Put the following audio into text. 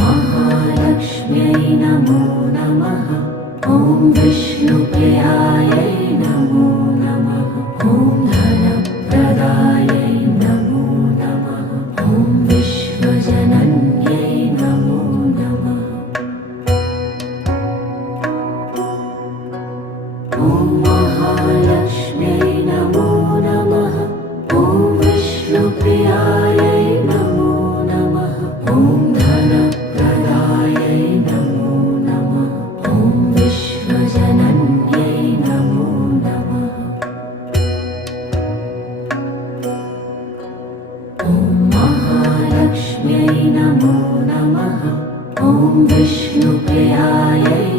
महालक्ष्म्यै नमो नमः। ॐ विष्णुप्रियायै नमो नमः। ॐ धनप्रदायै नमो नमः। ॐ विश्वजनन्यै नमो नमः। ॐ महालक्ष्म्यै नमो नमः। ॐ विष्णुप्रियायै नमो नमः। ॐ धनप्रदायै नमो नमः। ॐ विश्वजनन्यै नमो नमः। ॐ महालक्ष्म्यै नमो नमः। ॐ विष्णुप्रियायै